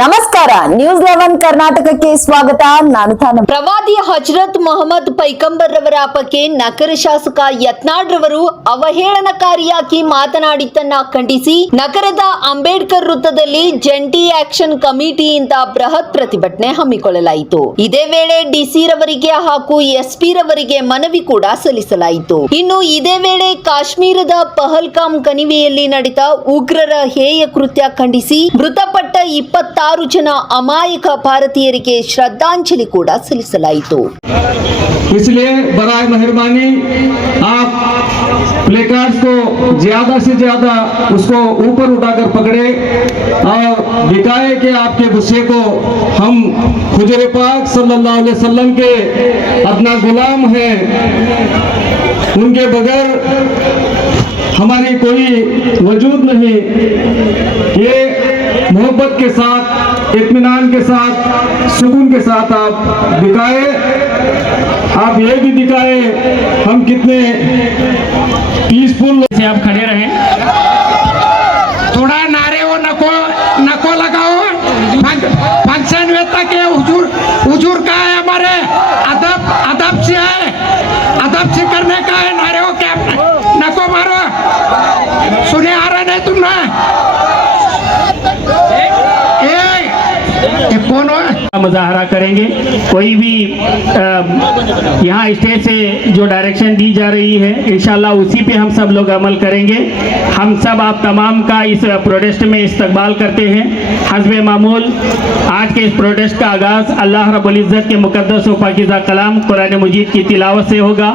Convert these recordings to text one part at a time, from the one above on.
ನಮಸ್ಕಾರ, ನ್ಯೂಸ್ 11 ಕರ್ನಾಟಕಕ್ಕೆ ಸ್ವಾಗತ. ನಾನು ತಾನ. ಪ್ರವಾದಿ ಹಜರತ್ ಮೊಹಮ್ಮದ್ ಪೈಗಂಬರ್ ರವರ ಅಪ್ಪಕ್ಕೆ ನಗರ ಶಾಸಕ ಯತ್ನಾಳ್ ರವರು ಅವಹೇಳನಕಾರಿಯಾಗಿ ಮಾತನಾಡಿದ್ದನ್ನ ಖಂಡಿಸಿ ನಗರದ ಅಂಬೇಡ್ಕರ್ ವೃತ್ತದಲ್ಲಿ ಜಂಟಿ ಆಕ್ಷನ್ ಕಮಿಟಿಯಿಂದ ಬೃಹತ್ ಪ್ರತಿಭಟನೆ ಹಮ್ಮಿಕೊಳ್ಳಲಾಯಿತು. ಇದೇ ವೇಳೆ ಡಿಸಿ ರವರಿಗೆ ಹಾಗೂ ಎಸ್ಪಿ ರವರಿಗೆ ಮನವಿ ಕೂಡ ಸಲ್ಲಿಸಲಾಯಿತು. ಇನ್ನು ಇದೇ ವೇಳೆ ಕಾಶ್ಮೀರದ ಪಹಲ್ಗಾಮ್ ಕಣಿವೆಯಲ್ಲಿ ನಡೆದ ಉಗ್ರರ ಹೇಯ ಕೃತ್ಯ ಖಂಡಿಸಿ ಮೃತಪಟ್ಟ 26 ಜನ ಅಮಾಯಕ ಭಾರತೀಯರಿಗೆ ಶ್ರದ್ಧಾಂಜಲಿ ಕೂಡ ಸಲ್ಲಿಸಲಾಯಿತು. इसलिए बराए मेहरबानी आप प्लेकार्ड्स को ज्यादा से ज्यादा उसको ऊपर उठाकर पकड़े और दिखाए कि आपके गुस्से को हम हुजूर पाक सल्लल्लाहु अलैहि वसल्लम के अपना गुलाम हैं, उनके बगैर हमारी कोई वजूद नहीं। ये मोहब्बत के साथ, इत्मीनान के साथ, सुकून के साथ आप दिखाए। आप ये भी दिखाए हम कितने पीसफुल से आप खड़े रहे। थोड़ा नारे हो नको लगाओ। फंक्शन में तक ये हुजूर का है, हमारे अदब से है, अदब से करने का है। नारे हो क्या नको मारो, सुने आ रहे नहीं तुमने? कौन मुजाहरा करेंगे? कोई भी यहाँ स्टेज से जो डायरेक्शन दी जा रही है इंशाल्लाह उसी पे हम सब लोग अमल करेंगे। हम सब आप तमाम का इस प्रोटेस्ट में इस्तकबाल करते हैं। हस्बे मामूल आज के इस प्रोटेस्ट का आगाज़ अल्लाह रब्बुल इज़्ज़त के मुक़द्दस व पाकीज़ा कलाम कुरान मजीद की तिलावत से होगा।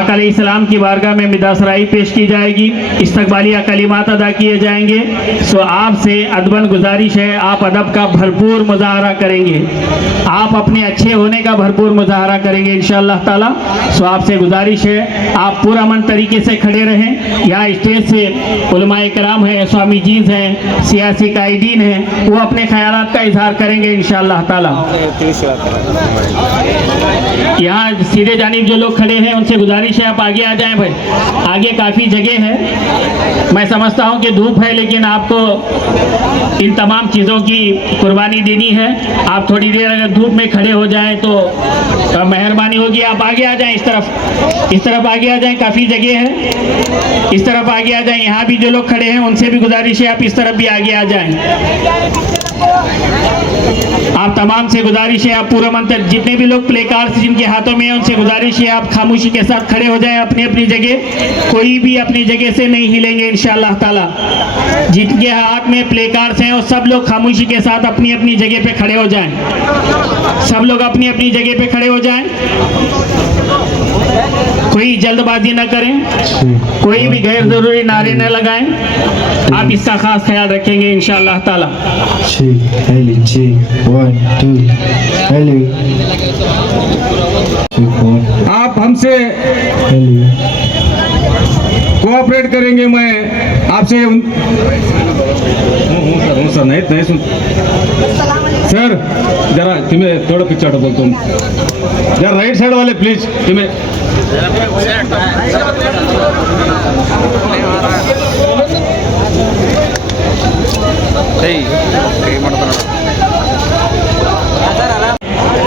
अकाल इस्लाम की बारगाह में मिदासराई पेश की जाएगी, इस्तकबालिया कलिमात अदा किए जाएंगे। सो आपसे अदबन गुजारिश है, आप अदब का भरपूर मुजाहरा करेंगे, आप अपने अच्छे होने का भरपूर मुजाहरा करेंगे इंशाअल्लाह ताला। सो आपसे गुजारिश है आप पूरा मन तरीके से खड़े रहें। यहाँ स्टेज से उलमाए कराम हैं, स्वामी जीज हैं, सियासी कायदीन हैं, वो अपने ख्यालात का इजहार करेंगे इंशाअल्लाह ताला। यहाँ सीधे जानिब जो लोग खड़े हैं उनसे गुजारिश है आप आगे आ जाएं भाई, आगे काफ़ी जगह है। मैं समझता हूँ कि धूप है लेकिन आपको इन तमाम चीज़ों की कुर्बानी देनी है। आप थोड़ी देर अगर धूप में खड़े हो जाएं तो मेहरबानी होगी। आप आगे आ जाएं, इस तरफ आगे आ जाएं, काफ़ी जगह है, इस तरफ आगे आ जाएं। यहाँ भी जो लोग खड़े हैं उनसे भी गुजारिश है आप इस तरफ भी आगे आ जाएं। आप तमाम से गुजारिश है आप पूरा मंत्र, जितने भी लोग प्ले कार्ड्स जिनके हाथों में है उनसे गुजारिश है आप खामोशी के साथ खड़े हो जाएं अपनी अपनी जगह। कोई भी अपनी जगह से नहीं हिलेंगे इंशाअल्लाह ताला। जिनके हाथ में प्ले कार्ड्स हैं वो सब लोग खामोशी के साथ अपनी अपनी जगह पे खड़े हो जाएं। सब लोग अपनी अपनी जगह पे खड़े हो जाएं, कोई जल्दबाजी न करें, कोई भी गैर जरूरी नारे न लगाएं। आप इसका खास ख्याल रखेंगे इंशाअल्लाह ताला। 1 2 आप हमसे कोऑपरेट करेंगे। मैं आपसे सर नहीं सुन सर, जरा तुम्हें थोड़ा पीछे हटो बोलता हूँ, जरा राइट साइड वाले प्लीज तुम्हें।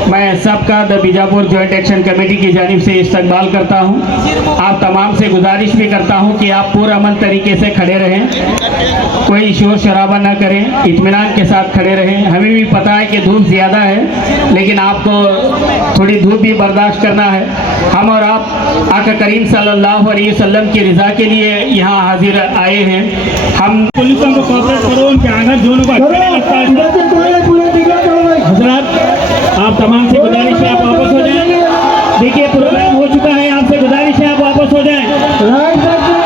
मैं सबका the Bijapur joint action committee की जानिब से इस्तकबाल करता हूं। आप तमाम से गुजारिश भी करता हूं कि आप पूरा अमन तरीके से खड़े रहें, कोई शोर शराबा न करें, इत्मीनान के साथ खड़े रहें। हमें भी पता है कि धूप ज़्यादा है लेकिन आपको थोड़ी धूप भी बर्दाश्त करना है। हम और आप आका करीम सल्लल्लाहु अलैहि वसल्लम की रज़ा के लिए यहाँ हाजिर आए हैं। हम पुलिसों को कोऑपरेट करो, उनके आगे दोनों को अच्छा नहीं लगता है। हज़रात आप तमाम से गुजारिश है आप वापस हो जाएं। देखिए प्रोग्राम हो चुका है, आपसे गुजारिश है आप वापस हो जाएं।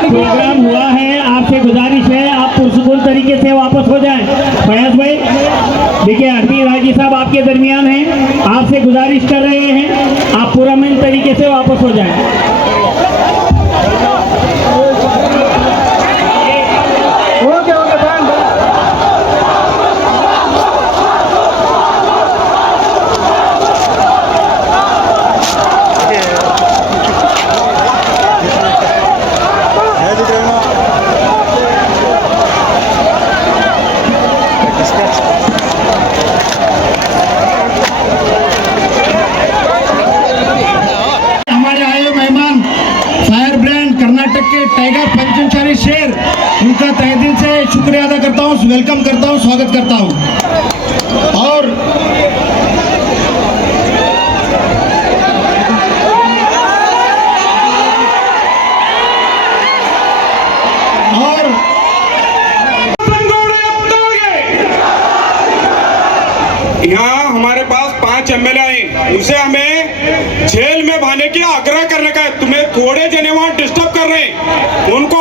प्रोग्राम हुआ है, आपसे गुजारिश है आप पुरसुकून तरीके से वापस हो जाएं। फयाज भाई देखिए अरबी राजी साहब आपके दरमियान हैं, आपसे गुजारिश कर रहे हैं आप पूरा मन तरीके से वापस हो जाएं। वेलकम करता हूं, स्वागत करता हूं। और यहाँ हमारे पास 5 एमएलए आए, उसे हमें जेल में भाने की आग्रह करने का है। तुम्हें थोड़े जने वहाँ डिस्टर्ब कर रहे हैं, उनको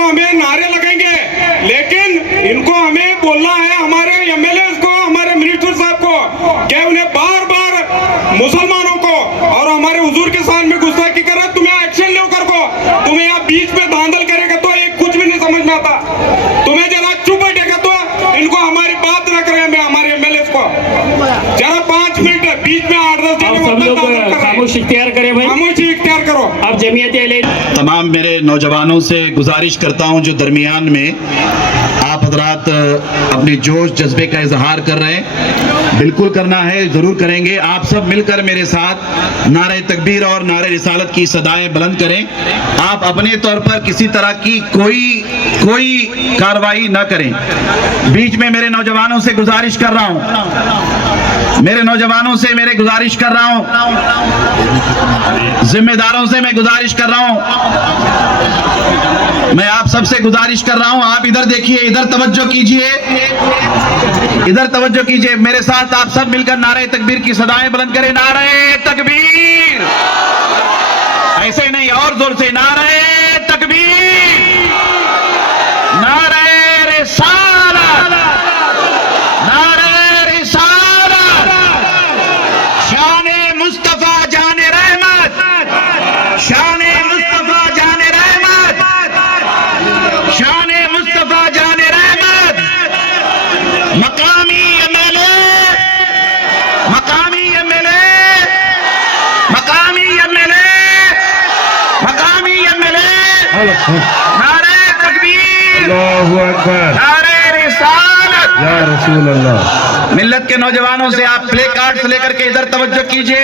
हमें नारे लगेंगे, लेकिन इनको हमें बोलना है, हमारे एमएलए को, हमारे मिनिस्टर साहब को, कि उन्हें बार बार मुसलमानों को और हमारे हुजूर के सामने गुस्ताखी कर रहा है, तुम्हें एक्शन लो कर को, तुम्हें यहाँ बीच में धांधल करेगा तो एक कुछ भी नहीं समझ में आता, तुम्हें जरा चुप बैठेगा तो इनको हमारी बात रख रहे हैं, हमारे एमएलए को जरा 5 मिनट बीच में 8-10 दिन सब लोग खामोश इख्तियार करें भाई, खामोशी इख्तियार करो। अब जमीयत अहले तमाम मेरे नौजवानों से गुजारिश करता हूं जो दरमियान में आप हजरात अपने जोश जज्बे का इजहार कर रहे हैं, बिल्कुल करना है, जरूर करेंगे। आप सब मिलकर मेरे साथ नारे तकबीर और नारे रिसालत की सदाएं बुलंद करें। आप अपने तौर पर किसी तरह की कोई कार्रवाई ना करें। बीच में मेरे नौजवानों से गुजारिश कर रहा हूं, गुजारिश कर रहा हूं, जिम्मेदारों से मैं गुजारिश कर रहा हूं, मैं आप सबसे गुजारिश कर रहा हूं, आप इधर देखिए, इधर तवज्जो कीजिए, मेरे साथ आप सब मिलकर नारे तकबीर की सदाएं बुलंद करें। नारे तकबीर, ऐसे नहीं, और जोर से, नारे तकबीर, नारे रिसालत, नारे रिसालत, शाने मुस्तफा जाने रहमत, शाने मुस्तफा जाने रहमत, शाने मुस्तफा जाने रहमत। मकामी एमएलए, मकामी एमएलए, मकामी एमएलए, मकामी एमएलए, नारे तकबीर, अल्लाहू अकबर, नारे रिसालत, या रसूल अल्लाह। मिल्लत के नौजवानों से आप प्ले कार्ड्स लेकर के इधर तवज्जो कीजिए।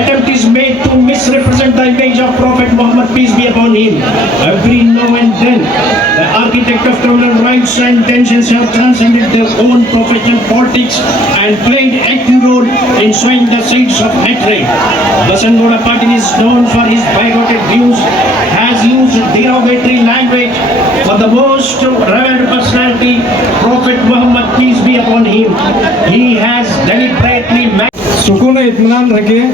Attempt is made to misrepresent the image of Prophet Muhammad, peace be upon him. Every now and then, the architect of criminal rights and tensions have transcended their own professional politics and played active role in sowing the seeds of hatred. The Sangoda party is known for his bigoted views, has used derogatory language for the most revered personality, Prophet Muhammad, peace be upon him. He has deliberately सुकून इत्मीनान रखिए।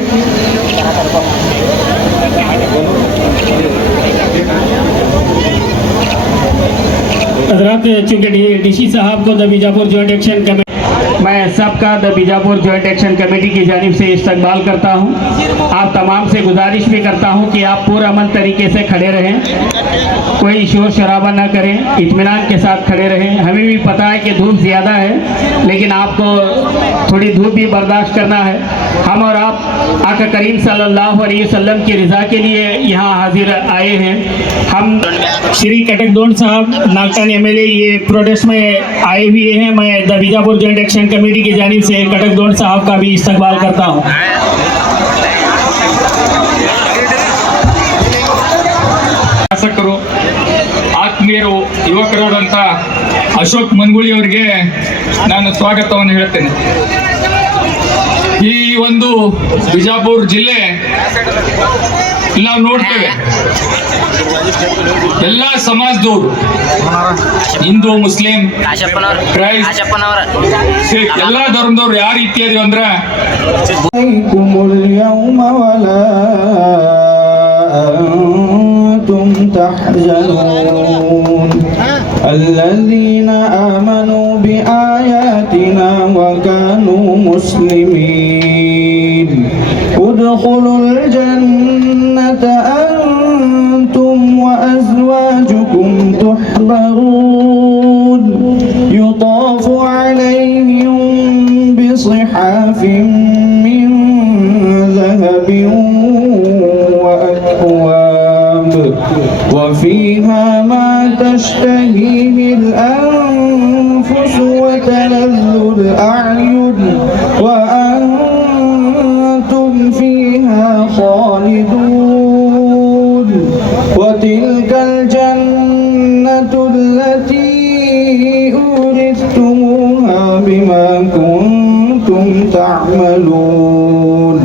हजरात, चूंकि DC साहब को the Bijapur joint action committee, मैं सबका the Bijapur joint action committee की जानिब से इस्तकबाल करता हूं। आप तमाम से गुजारिश भी करता हूं कि आप पुरअमन तरीके से खड़े रहें, कोई शोर शराबा ना करें, इत्मीनान के साथ खड़े रहें। हमें भी पता है कि धूप ज़्यादा है, लेकिन आपको थोड़ी धूप भी बर्दाश्त करना है। हम और आप आका करीम सल्लल्लाहु अलैहि वसल्लम की रज़ा के लिए यहाँ हाजिर आए हैं। हम श्री कटकदोड़ साहब नागटन एमएलए ये प्रोटेस्ट में आए हुए हैं। मैं the Bijapur joint action committee की जानिब से कटकदोड़ साहब का भी इस्तकबाल करता हूँ। ಶಾಸಕರು ಆತ್ಮೀಯರು ಯುವಕರಾದಂಥ ಅಶೋಕ್ ಮನ್ಗುಳಿ ಅವರಿಗೆ ನಾನು ಸ್ವಾಗತವನ್ನು ಹೇಳ್ತೇನೆ। ಈ ಒಂದು ಬಿಜಾಪುರ ಜಿಲ್ಲೆ ನಾವು ನೋಡ್ತೇವೆ, ಎಲ್ಲ ಸಮಾಜದವರು, ಹಿಂದೂ, ಮುಸ್ಲಿಂ, ಕ್ರೈಸ್ಟ್, ಸಿಖ್, ಎಲ್ಲ ಧರ್ಮದವ್ರು ಯಾವ ರೀತಿ ಇದೀವಿ ಅಂದ್ರೆ تحزنون الذين آمنوا بآياتنا وكانوا مسلمين ادخلوا الجنة أنتم وأزواجكم تحبرون يطاف عليهم بصحاف من ذهب وأكواب وفيها ما تشتهيه الأنفس وتلذ الأعين وأنتم فيها خالدون وتلك الجنة التي بما كنتم تعملون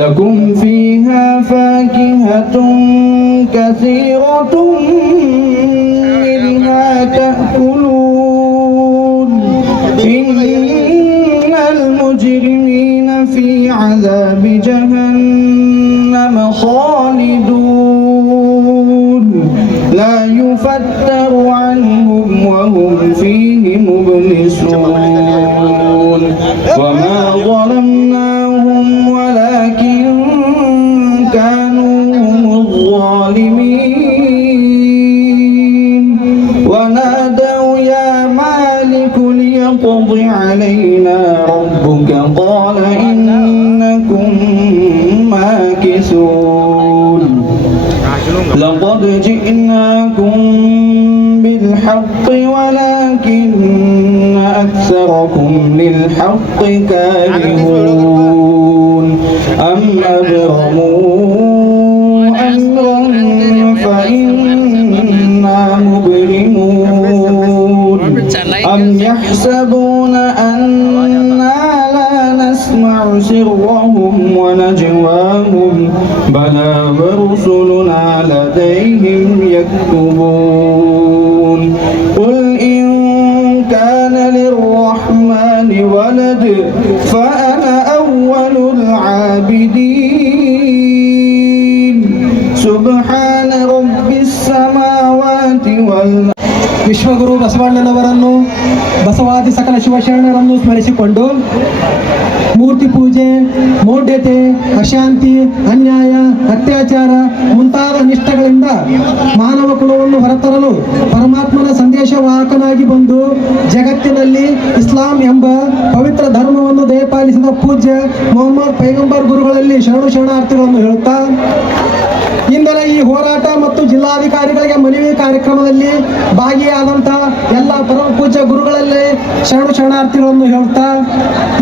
لكم فيها فاكهة كثيرة منها تأكلون إن المجرمين في عذاب جهنم خالدون لا يفتر عنهم وهم فيه مبلسون وما ظلمناهم ولكن كانوا هم الظالمين ونادوا يا مالك ليقض علينا ربك قال إنكم ماكثون لقد جئناكم بالحق ولكن أكثركم للحق كارهون أم أبرموا أمرا فإنا مبرمون أم يحسبون أنا لا نسمع سرهم ونجواهم بلى ورسلنا لديهم يكتبون قل إن كان للرحمن ولد فأنا أول العابدين سبحان رب السماوات والأرض. ವಿಶ್ವಗುರು ಬಸವಣ್ಣನವರನ್ನು ಬಸವಾದಿ ಸಕಲ ಶಿವಶರಣರನ್ನು ಸ್ಮರಿಸಿಕೊಂಡು ಮೂರ್ತಿ ಪೂಜೆ, ಮೌಢ್ಯತೆ, ಅಶಾಂತಿ, ಅನ್ಯಾಯ, ಅತ್ಯಾಚಾರ ಮುಂತಾದ ನಿಷ್ಠೆಗಳಿಂದ ಮಾನವ ಕುಲವನ್ನು ಹೊರತರಲು ಪರಮಾತ್ಮನ ಸಂದೇಶವಾಹಕನಾಗಿ ಬಂದು ಜಗತ್ತಿನಲ್ಲಿ ಇಸ್ಲಾಂ ಎಂಬ ಪವಿತ್ರ ಧರ್ಮವನ್ನು ದಯಪಾಲಿಸಿದ ಪೂಜ್ಯ ಮೊಹಮ್ಮದ್ ಪೈಗಂಬರ್ ಗುರುಗಳಲ್ಲಿ ಶರಣಾರ್ಥಿಗಳನ್ನು ಹೇಳುತ್ತಾ ಇಂದಿನ ಈ ಹೋರಾಟ ಮತ್ತು ಜಿಲ್ಲಾಧಿಕಾರಿಗಳಿಗೆ ಮನವಿ ಕಾರ್ಯಕ್ರಮದಲ್ಲಿ ಭಾಗಿಯಾದಂಥ ಎಲ್ಲ ಪರಮ ಪೂಜ್ಯ ಗುರುಗಳಲ್ಲಿ ಶರಣಾರ್ಥಿಗಳನ್ನು ಹೇಳುತ್ತಾ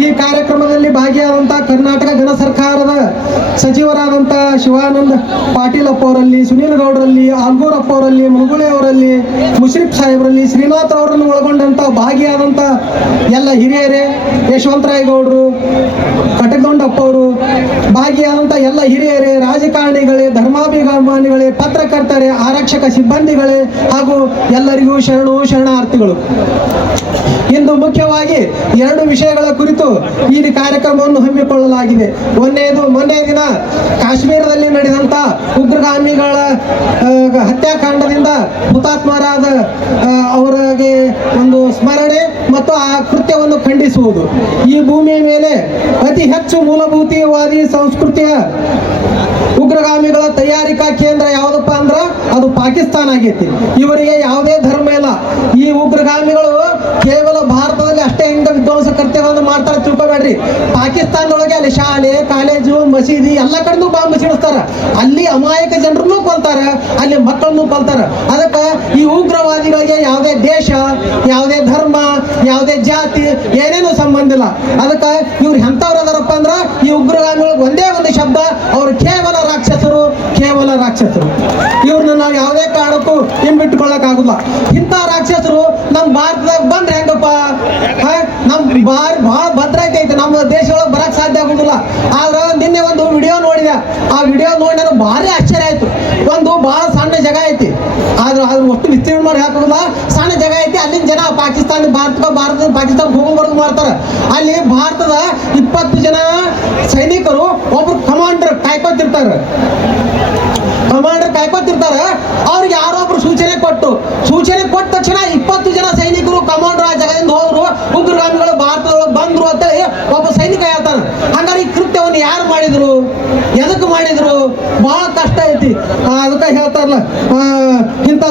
ಈ ಕಾರ್ಯಕ್ರಮದಲ್ಲಿ ಭಾಗಿಯಾದಂಥ ಕರ್ನಾಟಕ ಗಣ ಸರ್ಕಾರದ ಸಚಿವರಾದಂಥ ಶಿವಾನಂದ ಪಾಟೀಲ್ ಅಪ್ಪ ಅವರಲ್ಲಿ, ಸುನೀಲ್ ಗೌಡರಲ್ಲಿ, ಆಲ್ಗೂರ್ ಅಪ್ಪ ಅವರಲ್ಲಿ, ಮುನುಗುಳಿ ಅವರಲ್ಲಿ, ಮುಶ್ರೀಫ್ ಸಾಹೇಬರಲ್ಲಿ, ಶ್ರೀನಾಥ್ ಅವರನ್ನು ಒಳಗೊಂಡಂಥ ಭಾಗಿಯಾದಂಥ ಎಲ್ಲ ಹಿರಿಯರೇ, ಯಶವಂತರಾಯ ಗೌಡರು, ಕಟಕದೊಂಡಪ್ಪ ಅವರು, ಭಾಗಿಯಾದಂಥ ಎಲ್ಲ ಹಿರಿಯರೇ, ರಾಜಕಾರಣಿಗಳೇ, ಧರ್ಮಾಭಿಮಾನಿಗಳೇ, ಪತ್ರಕರ್ತರೇ, ಆರಕ್ಷಕ ಸಿಬ್ಬಂದಿಗಳೇ ಹಾಗೂ ಎಲ್ಲರಿಗೂ ಶರಣಾರ್ಥಿಗಳು. ಇಂದು ಮುಖ್ಯವಾಗಿ ಎರಡು ವಿಷಯಗಳ ಕುರಿತು ಈ ಕಾರ್ಯಕ್ರಮವನ್ನು ಹಮ್ಮಿಕೊಳ್ಳಲಾಗಿದೆ. ಮೊನ್ನೆ ದಿನ ಕಾಶ್ಮೀರದಲ್ಲಿ ನಡೆದಂಥ ಉಗ್ರಗಾಮಿಗಳ ಹತ್ಯಾಕಾಂಡದಿಂದ ಹುತಾತ್ಮರಾದ ಅವರಿಗೆ ಒಂದು ಸ್ಮರಣೆ ಮತ್ತು ಆ ಕೃತ್ಯವನ್ನು ಖಂಡಿಸುವುದು. ಈ ಭೂಮಿಯ ಮೇಲೆ ಅತಿ ಹೆಚ್ಚು ಮೂಲಭೂತವಾದಿ ಸಂಸ್ಕೃತಿಯ ಉಗ್ರಗಾಮಿಗಳ ತಯಾರಿಕಾ ಕೇಂದ್ರ ಯಾವುದಪ್ಪ ಅಂದ್ರೆ ಅದು ಪಾಕಿಸ್ತಾನ ಆಗೈತಿ. ಇವರಿಗೆ ಯಾವುದೇ ಧರ್ಮ ಇಲ್ಲ. ಈ ಉಗ್ರಗಾಮಿಗಳು ಕೇವಲ ಭಾರತದಲ್ಲಿ ಅಷ್ಟೇ ಹಿಂಗ ವಿಧ್ವಂಸ ಕೃತ್ಯಗಳನ್ನು ಮಾಡ್ತಾರೆ ತಿಳ್ಕೊಬೇಡ್ರಿ. ಪಾಕಿಸ್ತಾನದೊಳಗೆ ಅಲ್ಲಿ ಶಾಲೆ, ಕಾಲೇಜು, ಮಸೀದಿ ಎಲ್ಲ ಕಡೆನೂ ಬಾಂಬ್ ಸಿಡಿಸ್ತಾರ. ಅಲ್ಲಿ ಅಮಾಯಕ ಜನರನ್ನು ಕೊಲ್ತಾರ, ಅಲ್ಲಿ ಮಕ್ಕಳನ್ನು ಕೊಲ್ತಾರ. ಅದಕ್ಕೆ ಈ ಉಗ್ರವಾದಿಗಳಿಗೆ ಯಾವುದೇ ದೇಶ, ಯಾವುದೇ ಧರ್ಮ, ಯಾವುದೇ ಜಾತಿ ಏನೇನು ಸಂಬಂಧ ಇಲ್ಲ. ಅದಕ್ಕೆ ಇವ್ರು ಎಂಥವ್ರು ಅದಾರಪ್ಪ ಅಂದ್ರ ಈ ಉಗ್ರಗಾಮಿಗಳಿಗೆ ಒಂದೇ ಒಂದು ಶಬ್ದ, ಅವ್ರು ಕೇವಲ ರಾಕ್ಷಸರು. ಇವ್ರನ್ನ ನಾವು ಯಾವುದೇ ಕಾರಣಕ್ಕೂ ಹಿಂಬಿಟ್ಟುಕೊಳ್ಳಕ್ಕಾಗುಲ್ಲ. ಇಂಥ ರಾಕ್ಷಸರು ನಮ್ಮ ಭಾರತದಾಗ ಬಂದ್ರೆ ಹೆಂಗಪ್ಪ? ನಮ್ ಭಾಳ ಭದ್ರ ಐತೆ, ನಮ್ಮ ದೇಶದೊಳಗೆ ಬರಕ್ ಸಾಧ್ಯ ಆಗುದಿಲ್ಲ. ಆದ್ರೆ ನಿನ್ನೆ ಒಂದು ವಿಡಿಯೋ ನೋಡಿದೆ. ಆ ವಿಡಿಯೋ ನೋಡಿ ನನಗೆ ಭಾರಿ ಆಶ್ಚರ್ಯ ಆಯ್ತು. ಒಂದು ಬಹಳ ಸಣ್ಣ ಜಾಗ ಐತಿ, ಆದ್ರೆ ಅಷ್ಟು ವಿಸ್ತೀರ್ಣ ಮಾಡಿ ಹಾಕೋದಿಲ್ಲ. ಸಣ್ಣ ಜಾಗ ಐತಿ. ಅಲ್ಲಿನ ಜನ ಪಾಕಿಸ್ತಾನ ಭಾರತದ ಪಾಕಿಸ್ತಾನ ಹೋಗೋಬಾರ್ದು ಮಾಡ್ತಾರೆ. ಅಲ್ಲಿ ಭಾರತದ 20 ಜನ ಸೈನಿಕರು ಒಬ್ರು ಕಮಾಂಡರ್ ಕಾಯ್ಕೊತಿರ್ತಾರೆ. ಅವ್ರಿಗೆ ಯಾರೊಬ್ರು ಸೂಚನೆ ಕೊಟ್ಟ ತಕ್ಷಣ 20 ಜನ ಸೈನಿಕರು ಕಮಾಂಡರ್ ಆ ಜಾಗದಿಂದ ಹೋದ್ರು. ಉಗ್ರಗಾಮಿಗಳು ಭಾರತದೊಳಗೆ ಬಂದ್ರು ಅಂತೇಳಿ ಒಬ್ಬ ಸೈನಿಕ ಹೇಳ್ತಾನೆ. ಹಂಗಾರೆ ಈ ಕೃತ್ಯವನ್ನು ಯಾರು ಮಾಡಿದ್ರು, ಎದಕ್ಕೆ ಮಾಡಿದ್ರು? ಬಹಳ ಕಷ್ಟ ಐತಿ. ಅದಕ್ಕೆ ಹೇಳ್ತಾರಲ್ಲ, ಇಂಥ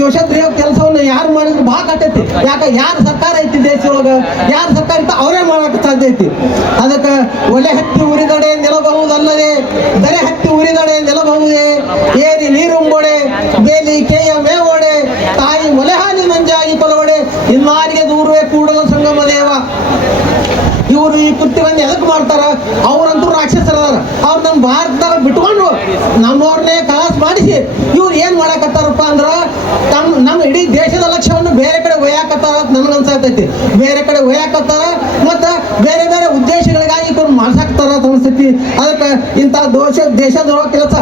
ದೋಷದ್ರಿಯ ಕೆಲಸವನ್ನು ಯಾರು ಮಾಡಿದ್ರು ಬಹಳ ಕಷ್ಟ ಐತಿ. ಯಾಕೆ? ಯಾರು ಸರ್ಕಾರ ಐತಿ ದೇಶದೊಳಗೆ, ಯಾರು ಸರ್ಕಾರ ಇತ್ತು ಅವರೇ ಮಾಡಕ್ಕೆ ಸಾಧ್ಯ ಐತಿ. ಅದಕ್ಕೆ ಒಲೆ ಹತ್ತಿ ಉರಿದಡೆ ನೆಲಬಹುದಲ್ಲದೆ ದರೆ ಹತ್ತಿ ಉರಿದಡೆ ನೆಲಬಹುದೇ, ಏರಿ ನೀರುಂಬೊಡೆ ಬೇಲಿ ಕೇಯ ಮೇವೊಡೆ, ತಾಯಿ ಮೊಲೆ ಹಾನಿ ಮಂಜಾಗಿ ಕೊಲವಡೆ, ಇನ್ನಾರಿಗೆ ದೂರವೇ ಕೂಡಲ ಸಂಗಮ ದೇವದೇವ. ಇವರು ಈ ಕೃತ್ಯವನ್ನು ಎದಕ್ಕೆ ಮಾಡ್ತಾರ? ಅವ್ರಂತೂ ರಾಕ್ಷಸರದಾರ. ಅವ್ರು ನಮ್ಮ ಭಾರತದಾಗ ಬಿಟ್ಕೊಂಡು ನಮ್ಮವ್ರನ್ನೇ ಕಲಾಸ ಮಾಡಿಸಿ ಇವ್ರು ಏನ್ ಮಾಡಾಕತ್ತಾರಪ್ಪ ಅಂದ್ರ ನಮ್ಮ ಇಡೀ ದೇಶದ ಲಕ್ಷ್ಯವನ್ನು ಬೇರೆ ಕಡೆ ಒಯ್ಯಾಕತ್ತಾರ ಅಂತ ನನಗನ್ಸಾತೈತಿ. ಬೇರೆ ಕಡೆ ಒಯ್ಯಾಕತ್ತಾರ ಮತ್ತ ಬೇರೆ ಬೇರೆ ಉದ್ದೇಶಗಳಿಗಾಗಿ ಇವ್ರು ಮಾಡ್ಸಾಕ್ತಾರ ಅಂತ ಅನ್ಸತಿ. ಅದಕ್ಕೆ ಇಂಥ ದೇಶದ್ರೋಹ ಕೆಲಸ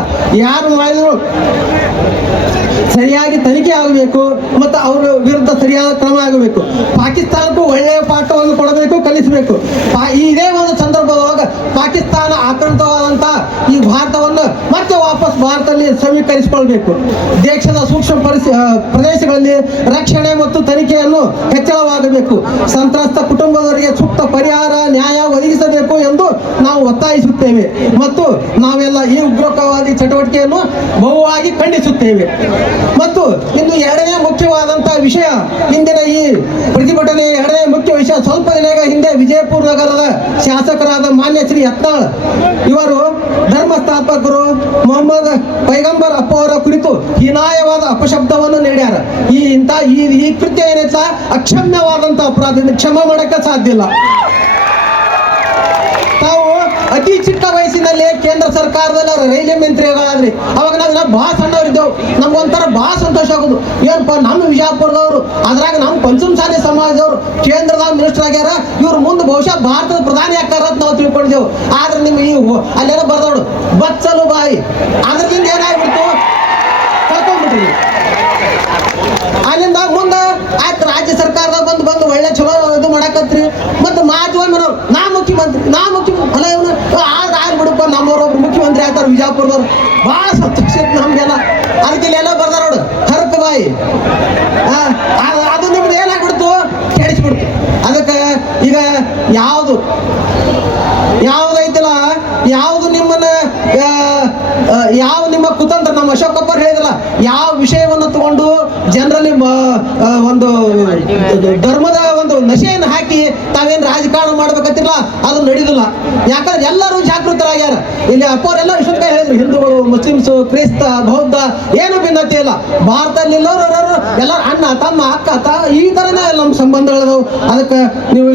ಯಾರು ಮಾಡಿದ್ರು ಸರಿಯಾಗಿ ತನಿಖೆ ಆಗಬೇಕು ಮತ್ತು ಅವರ ವಿರುದ್ಧ ಸರಿಯಾದ ಕ್ರಮ ಆಗಬೇಕು. ಪಾಕಿಸ್ತಾನಕ್ಕೂ ಒಳ್ಳೆಯ ಪಾಠವನ್ನು ಕೊಡಬೇಕು, ಕಲಿಸಬೇಕು. ಇದೇ ಒಂದು ಸಂದರ್ಭದೊಳಗೆ ಪಾಕಿಸ್ತಾನ ಆಕ್ರಮಿತವಾದಂಥ ಈ ಭಾರತವನ್ನು ಮತ್ತೆ ವಾಪಸ್ ಭಾರತದಲ್ಲಿ ಸಮೀಕರಿಸಿಕೊಳ್ಬೇಕು. ದೇಶದ ಸೂಕ್ಷ್ಮ ಪ್ರದೇಶಗಳಲ್ಲಿ ರಕ್ಷಣೆ ಮತ್ತು ತನಿಖೆಯನ್ನು ಹೆಚ್ಚಳವಾಗಬೇಕು. ಸಂತ್ರಸ್ತ ಕುಟುಂಬದವರಿಗೆ ಸೂಕ್ತ ಪರಿಹಾರ ನ್ಯಾಯ ಒದಗಿಸಬೇಕು ಎಂದು ನಾವು ಒತ್ತಾಯಿಸುತ್ತೇವೆ ಮತ್ತು ನಾವೆಲ್ಲ ಈ ಉಗ್ರವಾದಿ ಚಟುವಟಿಕೆಯನ್ನು ಬಹುವಾಗಿ ಖಂಡಿಸುತ್ತೇವೆ. ಮತ್ತು ಇಂದು ಎರಡನೇ ಮುಖ್ಯವಾದಂತಹ ವಿಷಯ, ಇಂದಿನ ಈ ಪ್ರತಿಭಟನೆ ಎರಡನೇ ಮುಖ್ಯ ವಿಷಯ, ಸ್ವಲ್ಪ ದಿನಗಳ ಹಿಂದೆ ವಿಜಯಪುರ ನಗರದ ಶಾಸಕರಾದ ಮಾನ್ಯ ಶ್ರೀ ಯತ್ನಾಳ್ ಇವರು ಧರ್ಮಸ್ಥಾಪಕರು ಮೊಹಮ್ಮದ್ ಪೈಗಂಬರ್ ಅಪ್ಪ ಅವರ ಕುರಿತು ಹೀನಾಯವಾದ ಅಪಶಬ್ದವನ್ನು ನೀಡ್ಯಾರ. ಈ ಕೃತ್ಯ ಏನೈತ ಅಕ್ಷಮ್ಯವಾದಂತಹ ಅಪರಾಧ, ಕ್ಷಮೆ ಮಾಡಕ್ಕೆ ಸಾಧ್ಯ ಇಲ್ಲ. ತಾವು ಅತಿ ಚಿಕ್ಕ ವಯಸ್ಸಿನಲ್ಲಿ ಕೇಂದ್ರ ಸರ್ಕಾರದಲ್ಲಿ ಅವ್ರ ರೈಲ್ವೆ ಮಂತ್ರಿಗಳಾದ್ರಿ. ಅವಾಗ ನಾವೆಲ್ಲ ಬಹಳ ಸಣ್ಣವರಿದ್ದೆವು. ನಮ್ಗೊಂಥರ ಬಹಳ ಸಂತೋಷ ಆಗೋದು. ಏನಪ್ಪ ನಮ್ಮ ವಿಜಯಪುರದವರು, ಅದ್ರಾಗ ನಮ್ಮ ಪಂಚಮಸಾಲಿ ಸಮಾಜದವರು ಕೇಂದ್ರದಾಗ ಮಿನಿಸ್ಟರ್ ಆಗ್ಯಾರ, ಇವ್ರು ಮುಂದೆ ಬಹುಶಃ ಭಾರತದ ಪ್ರಧಾನಿ ಆಗ್ತಾರ ಅಂತ ನಾವು ತಿಳ್ಕೊಂಡಿದ್ದೆವು. ಆದ್ರೆ ನಿಮ್ಗೆ ಈ ಅಲ್ಲೇನೋ ಬರ್ದೋಡು ಬಚ್ಚಲು ಬಾಯಿ, ಅದ್ರದಿಂದ ಏನಾಗ್ಬಿಡ್ತು, ಕಳ್ಕೊಂಡ್ಬಿಟ್ರಿ. ಅಲ್ಲಿಂದ ಮುಂದೆ ಆಯ್ತು ರಾಜ್ಯ ಸರ್ಕಾರದಾಗ ಬಂದು ಒಳ್ಳೆ ಚಲೋ ಇದು ಮಾಡಕತ್ರಿ. ಮತ್ತು ಮಾಧ್ಯಮ ನಾ ಮುಖ್ಯಮಂತ್ರಿ ಅಲ್ಲ ಇವನು ಆದ್ರೆ ಬಿಡಪ್ಪ ನಮ್ಮವ್ರೊಬ್ರು ಮುಖ್ಯಮಂತ್ರಿ ಆಗ್ತಾರೆ ವಿಜಯಪುರದವ್ರು. ಭಾಳ ಸಂತೋಷ ನಮ್ಗೆಲ್ಲ. ಅದಕ್ಕೆ ಇಲ್ಲೆಲ್ಲ ಬರ್ದಾರ ನೋಡು ಹರಕ ಬಾಯಿ. ಅದು ನಿಮ್ದು ಏನಾಗ್ಬಿಡ್ತು, ಕೆಡಿಸ್ಬಿಡ್ತು. ಅದಕ್ಕೆ ಈಗ ಯಾವುದೈತಲ್ಲ, ಯಾವುದು ನಿಮ್ಮನ್ನ ಯಾವ ನಿಮ್ಮ ಕುತಂತ್ರ, ನಮ್ಮ ಅಶೋಕಪ್ಪರು ಹೇಳಿದಲ್ಲ, ಯಾವ ವಿಷಯವನ್ನು ತಗೊಂಡು ಜನರಲ್ಲಿ ಒಂದು ಧರ್ಮದ ಒಂದು ನಶೆಯನ್ನು ಹಾಕಿ ತಾವೇನು ರಾಜಕಾರಣ ಮಾಡ್ಬೇಕಂತಿಲ್ಲ, ಅದು ನಡೆದಿಲ್ಲ. ಯಾಕಂದ್ರೆ ಎಲ್ಲರೂ ಜಾಗೃತರಾಗ್ಯಾರ. ಇಲ್ಲಿ ಅಪ್ಪವರೆಲ್ಲ ಇಷ್ಟೊತ್ತ ಹೇಳಿದ್ರು, ಹಿಂದೂಗಳು, ಮುಸ್ಲಿಮ್ಸು, ಕ್ರೈಸ್ತ, ಬೌದ್ಧ ಏನು ಭಿನ್ನತೆ ಇಲ್ಲ. ಭಾರತದಲ್ಲಿ ಎಲ್ಲರೂ ಎಲ್ಲರೂ ಅಣ್ಣ ತಮ್ಮ ಅಕ್ಕ ಈ ಥರನೇ ನಮ್ಮ ಸಂಬಂಧಗಳದಾವು. ಅದಕ್ಕೆ ನೀವು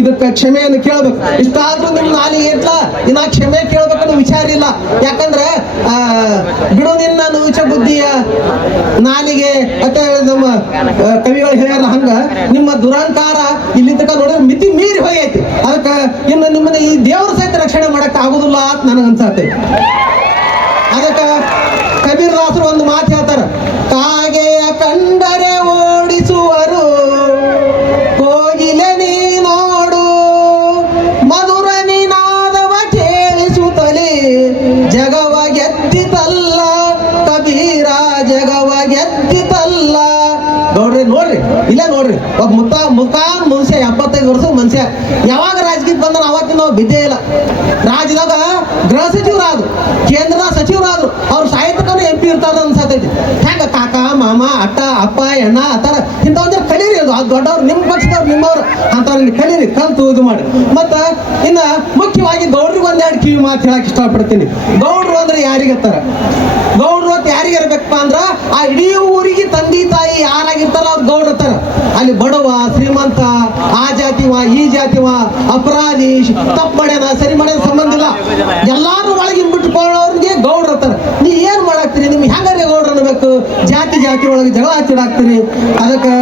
ಇದಕ್ಕೆ ಕ್ಷಮೆಯನ್ನು ಕೇಳಬೇಕು. ಇಷ್ಟಾದ್ರೂ ನಿಮ್ಮ ನಾಲಿಗೆ ಇಟ್ಲ ಇನ್ನ ಕ್ಷಮೆ ಕೇಳಬೇಕನ್ನೋ ವಿಚಾರ ಇಲ್ಲ. ಯಾಕಂದ್ರೆ ಬಿಡು ನಿನ್ನ ನುಚ್ಚ ಬುದ್ಧಿಯ ನಾಲಿಗೆ ಅಂತ ನಮ್ಮ ಕವಿಗಳು ಹೇಳ್ಯಾರ. ಹಂಗ ನಿಮ್ಮ ದುರಹಂಕಾರ ಇಲ್ಲಿ ತನಕ ನೋಡಿದ್ರೆ ಮಿತಿ ಮೀರಿ ಹೋಗೈತಿ. ಅದಕ್ಕೆ ಇನ್ನು ನಿಮ್ಮನ್ನ ಈ ದೇವರ ಸಹಿತ ರಕ್ಷಣೆ ಮಾಡಕ್ ಆಗುದಿಲ್ಲ ಅಂತ ನನಗನ್ಸತ್ತೆ. ಅದಕ್ಕೆ ಕಬೀರ್ ದಾಸರು ಒಂದು ಮಾತು ಹೇಳ್ತಾರ, ಕಾಗೆಯ ಕಂಡರೆ ಓಡಿಸುವರು, ಕೋಗಿಲೆ ನೀ ನೋಡು, ಮಧುರ ನಿನಾದವ ಕೇಳಿಸುತ್ತಲೇ ಜಗವ ಗೆದ್ದಿತಲ್ಲ ಕಬೀರ, ಜಗವ ಗೆದ್ದಿತಲ್ಲ. ನೋಡ್ರಿ ಇಲ್ಲ ನೋಡ್ರಿ, ಒಬ್ಬ ಮುಖಾನ್ ಮನುಷ್ಯ 75 ವರ್ಷದ ಮನುಷ್ಯ ಯಾವಾಗ ರಾಜಕೀಯಕ್ಕೆ ಬಂದ ಅವತ್ತಿನ ನಾವು ಬಿದ್ದೇ ಇಲ್ಲ. ರಾಜ್ಯದಾಗ ಗೃಹ ಸಚಿವರಾದ್ರು, ಕೇಂದ್ರದ ಸಚಿವರಾದ್ರು, ಅವ್ರ ಸಾಹಿತ್ಯಕ್ಕೂ MP ಇರ್ತಾರ ಅನ್ಸತೈತಿ. ಹೆಂಗ ಕಾಕ ಮಾಮ ಅಟ್ಟ ಅಪ್ಪ ಎಣ್ಣ ಆತರ ಇಂಥವಂದ್ರೆ ಕಲೀರಿ. ಅದು ದೊಡ್ಡವ್ರು ನಿಮ್ಮ ಪಕ್ಷದವ್ರು ನಿಮ್ಮವ್ರು ಅಂಥವ್ರಿಗೆ ಕಲೀರಿ, ಕಲ್ತು ಇದು ಮಾಡಿ. ಮತ್ತು ಇನ್ನು ಮುಖ್ಯವಾಗಿ ಗೌಡ್ರಿಗೆ ಒಂದೆರಡು ಕಿವಿ ಮಾತು ಹೇಳಕ್ ಇಷ್ಟಪಡ್ತೀನಿ. ಗೌಡ್ರು ಅಂದ್ರೆ ಯಾರಿಗತ್ತಾರ? ಗೌಡ್ರು ಅಂತ ಯಾರಿಗೆ ಇರ್ಬೇಕಪ್ಪ ಅಂದ್ರ ಆ ಇಡೀ ಊರಿಗೆ ತಂದೆ ತಾಯಿ ಯಾರಾಗಿರ್ತಾರ ಅವ್ರು ಗೌಡ್ರತಾರ. ಅಲ್ಲಿ ಬಡವ ಶ್ರೀಮಂತ, ಆ ಜಾತಿವ ಈ ಜಾತಿವ, ಅಪರಾಧಿ, ತಪ್ಪು ಮಾಡ್ಯಾನ ಸರಿ ಮಾಡ್ಯಾನ ಸಂಬಂಧ ಇಲ್ಲ, ಎಲ್ಲಾರು ಒಳಗಿನ ಬಿಟ್ಟುಕೊಳ್ಳೋರಿಗೆ ಗೌಡ್ರತಾರ. ನೀ ಏನ್ ಮಾಡಾಕ್ತೀರಿ? ನಿಮ್ಗೆ ಹೆಂಗಾರೆ ಗೌಡ್ರ ಅನ್ಬೇಕು? ಜಾತಿ ಒಳಗೆ ಜಗಳ ಹಚ್ಚಿಡಾಕ್ತೀರಿ. ಅದಕ್ಕೆ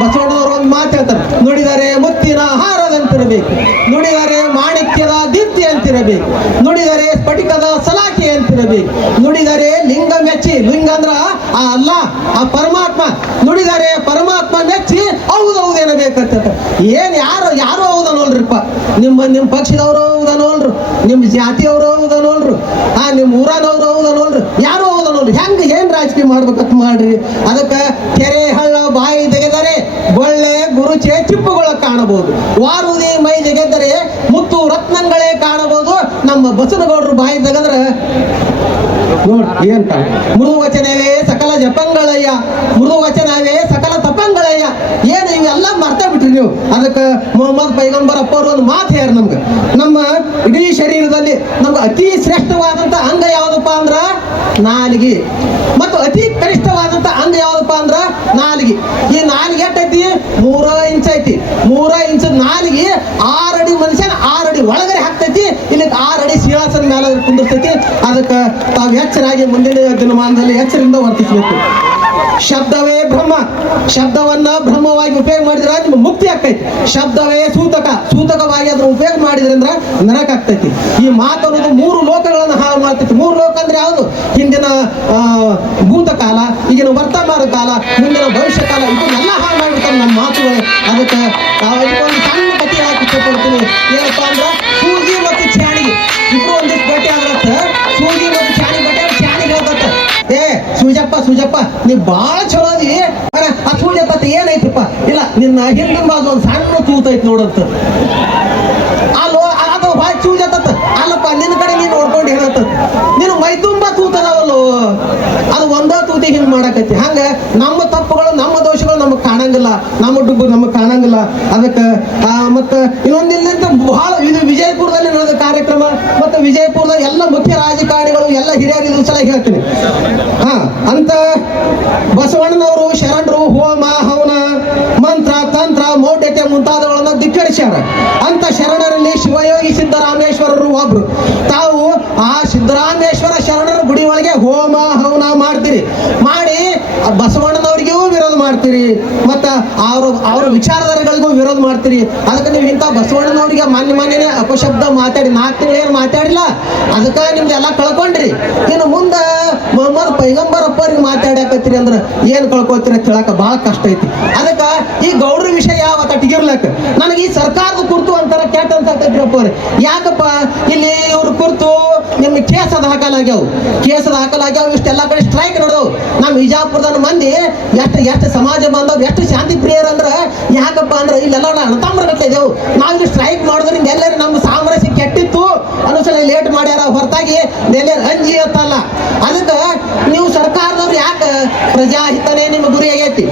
ಬಸವಣ್ಣವ್ರು ಒಂದು ಮಾತು ಹೇಳ್ತಾರೆ, ನುಡಿದರೆ ಮುತ್ತಿನ ಹಾರದಂತಿರಬೇಕು, ನುಡಿದರೆ ಮಾಣಿಕ್ಯದ ದೀಪ್ತಿ ಅಂತಿರಬೇಕು, ನುಡಿದರೆ ಸ್ಫಟಿಕದ ಸಲಾಖೆ ಅಂತಿರಬೇಕು, ನುಡಿದರೆ ಲಿಂಗ ಮೆಚ್ಚಿ, ಲಿಂಗ ಅಂದ್ರ ಆ ಅಲ್ಲ ಆ ಪರಮಾತ್ಮ, ನುಡಿದರೆ ಪರಮಾತ್ಮ ಮೆಚ್ಚಿ ಹೌದೌದೇನಬೇಕಂತ. ಏನ್ ಯಾರು ಹೌದನೋಲ್ರಿಪ್ಪ, ನಿಮ್ಮ ಪಕ್ಷದವರು ಹೌದನೋಲ್ರು, ನಿಮ್ಮ ಜಾತಿಯವರು ಹೌದನೋಲ್ರು, ನಿಮ್ಮ ಊರನವ್ರು ಹೌದನೋಲ್ರು, ಯಾರು ಹೌದನೋಲ್ರಿ. ಹೆಂಗ ಏನ್ ರಾಜಕೀಯ ಮಾಡ್ಬೇಕಂತ ಮಾಡ್ರಿ. ಅದಕ್ಕೆ ಕೆರೆ ಹಳ್ಳ ಬಾಯಿ ತೆಗೆದರೆ ಗೊಳ್ಳೆ ಗುರುಚೆ ಚಿಪ್ಪುಗಳ ಕಾಣಬಹುದು, ವಾರುದಿ ಮೈ ತೆಗೆದರೆ ಮುತ್ತು ರತ್ನಗಳೇ ಕಾಣಬಹುದು. ನಮ್ಮ ಬಸವನಗೌಡರು ಬಾಯಿ ತೆಗೆದ್ರೆ ನೋಡಿ ಏನ್ ಮೃದು ವಚನವೇ ಸಕಲ ಜಪಂಗಳಯ್ಯ, ಮೃದು ವಚನವೇ ಸಕಲ ತಪಂಗ ಅಂಗಳಯ್ಯ ಏನು ಇವೆಲ್ಲ ಮರ್ತಾ ಬಿಟ್ರಿ ನೀವು. ಅದಕ್ಕೆ ಮೊಹಮ್ಮದ್ ಪೈಗಂಬರ್ ಅಪ್ಪ ಅವರು ಒಂದು ಮಾತು ಹೇಳ್ಯಾರ ನಮ್ಗೆ, ನಮ್ಮ ಇಡೀ ಶರೀರದಲ್ಲಿ ನಮ್ಗೆ ಅತಿ ಶ್ರೇಷ್ಠವಾದಂಥ ಅಂಗ ಯಾವುದಪ್ಪ ಅಂದ್ರ ನಾಲಿಗೆ, ಮತ್ತು ಅತಿ ಕನಿಷ್ಠವಾದಂಥ ಅಂಗ ಯಾವುದಪ್ಪ ಅಂದ್ರ ನಾಲಿಗೆ. ಈ ನಾಲಿಗೆ ಎಷ್ಟೈತಿ? 3 ಇಂಚ್ ಐತಿ. 3 ಇಂಚ್ ನಾಲಿಗೆ 6 ಅಡಿ ಮನುಷ್ಯನ 6 ಅಡಿ ಒಳಗಡೆ ಹಾಕ್ತೈತಿ, ಇಲ್ಲಿ 6 ಅಡಿ ಸಿಂಹಾಸನ ಮೇಲೆ ಕುಂದಿರ್ತೈತಿ. ಅದಕ್ಕೆ ತಾವು ಎಚ್ಚರಾಗಿ ಮುಂದಿನ ದಿನಮಾನದಲ್ಲಿ ಎಚ್ಚರಿಂದ ವರ್ತಿಸಬೇಕು. ಶಬ್ದವೇ ಬ್ರಹ್ಮ, ಶಬ್ದವನ್ನ ಬ್ರಹ್ಮವಾಗಿ ಉಪಯೋಗ ಮಾಡಿದ್ರೆ ನಿಮ್ಗೆ ಮುಕ್ತಿ ಆಗ್ತೈತಿ. ಶಬ್ದವೇ ಸೂತಕವಾಗಿ ಅದ್ರ ಉಪಯೋಗ ಮಾಡಿದ್ರೆ ಅಂದ್ರೆ ನರಕ ಆಗ್ತೈತಿ. ಈ ಮಾತು ಅನ್ನೋದು 3 ಲೋಕಗಳನ್ನು ಹಾಳು ಮಾಡ್ತೈತಿ. 3 ಲೋಕ ಅಂದ್ರೆ ಯಾವುದು? ಹಿಂದಿನ ಭೂತಕಾಲ, ಈಗಿನ ವರ್ತಮಾನ ಕಾಲ, ಮುಂದಿನ ಭವಿಷ್ಯ ಕಾಲ, ಇದನ್ನೆಲ್ಲ ಹಾಳು ಮಾಡಿಬಿಡ್ತಾರೆ ನಮ್ಮ ಮಾತುಗಳು. ಅದಕ್ಕೆ ಒಂದು ಸಣ್ಣ ಕಥೆ ಹೇಳಕ್ಕೆ ಇಷ್ಟಪಡ್ತೀನಿ. ಏನಪ್ಪಾ ಅಂದ್ರೆ ಸೂಜಿ ಮತ್ತು ಚಾಣಿಗೆ ಇಬ್ರು ಒಂದಿಷ್ಟು ಗಟ್ಟಿ ಆದ್ರತ್ತ. ಸೂಜಿ ಮತ್ತು ಚಾಣಿಗೆ ಹೇಳ್ತತ್ತ, ಏ ಸೂಜಪ್ಪ ನೀ ಬಾಳ ಚಲೋ ಅದಿ, ಆ ಸೂಜಪ್ಪ ಏನೈತಿಪ್ಪ? ಇಲ್ಲ, ನಿನ್ನ ಹಿಂದಿನ ಬಾಜು ಒಂದು ಸಣ್ಣ ತೂತೈತಿ ನೋಡಂತ. ಅಲ್ಲೋ ಅದು ಭಾಳ ಸೂಜತ್ತತ್ತ. ಅಲ್ಲಪ್ಪ ನಿನ್ನ ಕಡೆ ನೀನು ನೋಡ್ಕೊಂಡು ಹೇಳತ್ತ, ನೀನು ಮೈ ತುಂಬಾ ತೂತದವಲ್ಲೋ, ಅದು ಒಂದೋ ತೂತಿ ಹಿಂಗ್ ಮಾಡಕತ್ತಿ. ಹಂಗ ನಮ್ಮ ತಪ್ಪುಗಳು ನಮ್ಮ ದೋಷಗಳು ನಮಗ್ ಕಾಣಂಗಿಲ್ಲ, ನಮ್ಮ ಡುಬ್ಬು ನಮಗ್ ಕಾಣಂಗಿಲ್ಲ. ಅದಕ್ಕೆ ಮತ್ತೆ ಇನ್ನೊಂದಿಲ್ಲಂತ ಬಹಳ ಇದು ವಿಜಯಪುರದಲ್ಲಿ ನಡೆದ ಕಾರ್ಯಕ್ರಮ, ಮತ್ತೆ ವಿಜಯಪುರದ ಎಲ್ಲ ಮುಖ್ಯ ರಾಜಕಾರಣಿಗಳು ಎಲ್ಲ ಹಿರಿಯರು ಇದು ಸಲ ಹೇಳ್ತೀನಿ. ಅಂತ ಬಸವಣ್ಣನವರು ಶರಣರು ಹೋಮ ಹವನ ಮಂತ್ರ ತಂತ್ರ ಮೌಢ್ಯತೆ ಮುಂತಾದವುಗಳನ್ನ ಧಿಕ್ಕರಿಸ್ಯಾರ. ಅಂತ ಶರಣರಲ್ಲಿ ಶಿವಯೋಗಿ ಸಿದ್ದರಾಮೇಶ್ವರರು ಒಬ್ರು. ತಾವು ಆ ಸಿದ್ದರಾಮೇಶ್ವರ ಶರಣರ ಗುಡಿ ಒಳಗೆ ಹೋಮ ಹವನ ಮಾಡ್ತೀರಿ, ಮಾಡಿ ಬಸವಣ್ಣನವರಿಗೂ ವಿರೋಧ ಮಾಡ್ತೀರಿ, ಮತ್ತ ಅವ್ರ ವಿಚಾರಧಾರೆಗಳಿಗೂ ವಿರೋಧ ಮಾಡ್ತೀರಿ. ಅದಕ್ಕೆ ನೀವು ಇಂಥ ಬಸವಣ್ಣನವರಿಗೆ ಮಾನ್ಯನೇ ಅಪಶಬ್ದ ಮಾತಾಡಿ 4 ತಿಂಗಳು ಏನು ಮಾತಾಡಿಲ್ಲ, ಅದಕ್ಕೆ ನಿಮ್ದೆಲ್ಲ ಕಳ್ಕೊಂಡ್ರಿ. ಇನ್ನು ಮುಂದೆ ಮೊಹಮ್ಮದ್ ಪೈಗಂಬರ್ ಅಪ್ಪರಿಗೆ ಮಾತಾಡಕತ್ತೀರಿ ಅಂದ್ರೆ ಏನು ಕಳ್ಕೊತೀರಿ ಅಂತ ಹೇಳಕ ಬಹಳ ಕಷ್ಟ ಐತಿ. ಅದಕ್ಕೆ ಈ ಗೌಡ್ರ ವಿಷಯ ಅವತ್ತಿಗಿರ್ಲಕ್ಕ ನನಗೆ ಈ ಸರ್ಕಾರದ ಕುರಿತು ಒಂಥರ ಕೆಟ್ಟ ಅನ್ಸತ್ತೈತ್ರಪ್ಪ ಅವ್ರಿ. ಯಾಕಪ್ಪ ಇಲ್ಲಿ ಇವ್ರ ಕುರಿತು ನಿಮ್ಗೆ ಕೇಸ್ ಹಾಕಲಾಗ್ಯಾವ, ಇಷ್ಟೆಲ್ಲ ಕಡೆ ಸ್ಟ್ರೈಕ್ ನಡೆದವು. ನಮ್ಮ ವಿಜಾಪುರದ ಮಂದಿ ಎಷ್ಟು ಸಮಾಜ ಬಾಂಧವ್, ಎಷ್ಟು ಶಾಂತಿ ಪ್ರಿಯರು ಅಂದ್ರೆ ಯಾಕಪ್ಪ ಅಂದ್ರೆ ಇಲ್ಲೆಲ್ಲ ಅಣತಾಮ್ರಗಟ್ಲೆ ಇದೇವು. ನಾವಿಲ್ಲಿ ಸ್ಟ್ರೈಕ್ ಮಾಡೋದ್ರಿಂದ ಎಲ್ಲರೂ ನಮ್ಮ ಸಾಮರಸ್ಯ ಕೆಟ್ಟಿತ್ತು ಅನ್ನೋಸಲ ಲೇಟ್ ಮಾಡ್ಯಾರ, ಹೊರತಾಗಿ ಎಲ್ಲರೂ ಅಂಜಿ ಅಂತಲ್ಲ. ಅದಕ್ಕೆ ನೀವು ಸರ್ಕಾರದವ್ರು ಯಾಕೆ ಪ್ರಜಾಹಿತನೇ ನಿಮ್ಮ ಗುರಿ ಆಗೈತಿ,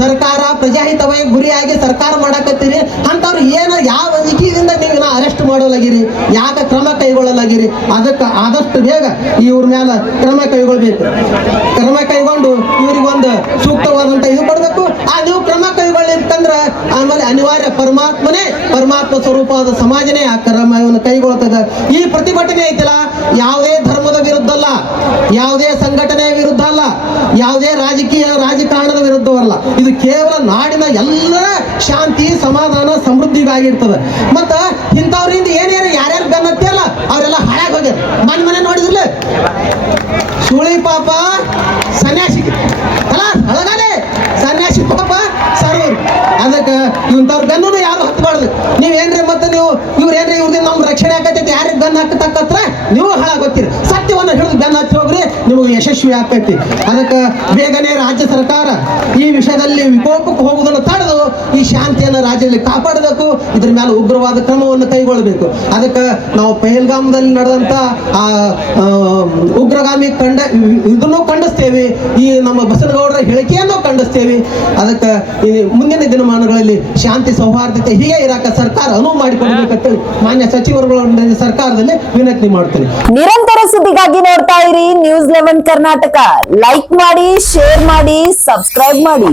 ಸರ್ಕಾರ ಪ್ರಜಾಹಿತವಾಗಿ ಗುರಿಯಾಗಿ ಸರ್ಕಾರ ಮಾಡಕತ್ತೀರಿ. ಅಂಥವ್ರು ಏನು ಯಾವ ಅಂಜಿಕೆಯಿಂದ ನೀವು ಅರೆಸ್ಟ್ ಮಾಡೋಲಾಗಿರಿ, ಯಾಕೆ ಕ್ರಮ ಕೈಗೊಳ್ಳಲಾಗಿರಿ? ಅದಕ್ಕೆ ಆದಷ್ಟು ಬೇಗ ಇವ್ರ ಮೇಲೆ ಕ್ರಮ ಕೈಗೊಳ್ಬೇಕು. ಕ್ರಮ ಕೈಗೊಂಡು ಇವ್ರಿಗೊಂದು ಸೂಕ್ತವಾದಂಥ ಇದು ಕೊಡಬೇಕು. ನೀವು ಕ್ರಮ ಕೈಗೊಳ್ಳಿರ್ತಂದ್ರೆ ಆಮೇಲೆ ಅನಿವಾರ್ಯ ಪರಮಾತ್ಮ ಸ್ವರೂಪವಾದ ಸಮಾಜನೇ ಆ ಕ್ರಮವನ್ನು ಕೈಗೊಳ್ತದೆ. ಈ ಪ್ರತಿಭಟನೆ ಐತಿಲ್ಲ, ಯಾವುದೇ ಧರ್ಮದ ವಿರುದ್ಧ ಅಲ್ಲ, ಯಾವುದೇ ಸಂಘಟನೆಯ ವಿರುದ್ಧ ಅಲ್ಲ, ಯಾವುದೇ ರಾಜಕಾರಣದ ವಿರುದ್ಧವಲ್ಲ. ಇದು ಕೇವಲ ನಾಡಿನ ಎಲ್ಲರ ಶಾಂತಿ ಸಮಾಧಾನ ಸಮೃದ್ಧಿಗಾಗಿರ್ತದೆ. ಮತ್ತ ಇಂಥವ್ರಿಂದ ಏನೇನು ಯಾರ್ಯಾರು ಬೆನ್ನತ್ತಿಯಲ್ಲ ಅವರೆಲ್ಲ ಹಾಳಾಗಿ ಹೋಗ್ಯಾರ. ಮನೆ ನೋಡಿದ್ರಲ್ಲ ಸುಳಿ ಪಾಪ ಸನ್ಯಾಸಿ ಅಲ್ಲ ಹಳಗಾಲೆ ಸನ್ಯಾಸಿ ಪಾಪ ಸರ್ವರು. ಅದಕ್ಕೆ ಇಂಥವ್ರ ಬೆನ್ನು ಯಾರು ಹತ್ತಬಾರ್ದು. ನೀವೇನ್ರಿ ಮತ್ತೆ ಇವ್ರೇನ್ರಿ ಇವ್ರದ್ದು ನಮ್ಮ ರಕ್ಷಣೆ ಆಕೈತಿ, ಯಾರಿಗೆ ಬೆನ್ನು ಹಾಕತ್ತಕ್ಕತ್ರ ನೀವು ಹಾಳಾಗೋಗ್ತೀರಿ. ಸತ್ಯವನ್ನು ಹಿಡಿದು ಬೆನ್ನು ಹತ್ತಿ ಹೋಗ್ರಿ, ನಿಮಗೆ ಯಶಸ್ವಿ ಆಗ್ತೈತಿ. ಅದಕ್ಕೆ ಬೇಗನೆ ರಾಜ್ಯ ಸರ್ಕಾರ ಈ ವಿಷಯದಲ್ಲಿ ವಿಕೋಪಕ್ಕೆ ಹೋಗುವುದನ್ನು ತಡೆದು ಈ ಶಾಂತಿಯನ್ನು ರಾಜ್ಯದಲ್ಲಿ ಕಾಪಾಡಬೇಕು. ಇದ್ರ ಮೇಲೆ ಉಗ್ರವಾದ ಕ್ರಮವನ್ನು ಕೈಗೊಳ್ಳಬೇಕು. ಅದಕ್ಕೆ ನಾವು ಪಹಲ್ಗಾಮದಲ್ಲಿ ನಡೆದಂತ ಉಗ್ರಗಾಮಿ ಇದನ್ನು ಖಂಡಿಸ್ತೇವೆ, ಈ ನಮ್ಮ ಬಸನಗೌಡರ ಹೇಳಿಕೆಯನ್ನು ಖಂಡಿಸ್ತೇವೆ. ಅದಕ್ಕೆ ಮುಂದಿನ ದಿನಮಾನಗಳಲ್ಲಿ ಶಾಂತಿ ಸೌಹಾರ್ದತೆ ಹೀಗೆ ಇರಾಕ ಸರ್ಕಾರ ಅನುವು ಮಾಡಿಕೊಡ್ಬೇಕಂತ ಮಾನ್ಯ ಸಚಿವರುಗಳ ಸರ್ಕಾರದಲ್ಲಿ ವಿನಂತಿ ಮಾಡ್ತೇನೆ. ನಿರಂತರ ಸುದ್ದಿಗಾಗಿ ನೋಡ್ತಾ ಇರಿ News 11 ಕರ್ನಾಟಕ. ಲೈಕ್ ಮಾಡಿ, ಶೇರ್ ಮಾಡಿ, ಸಬ್ಸ್ಕ್ರೈಬ್ ಮಾಡಿ.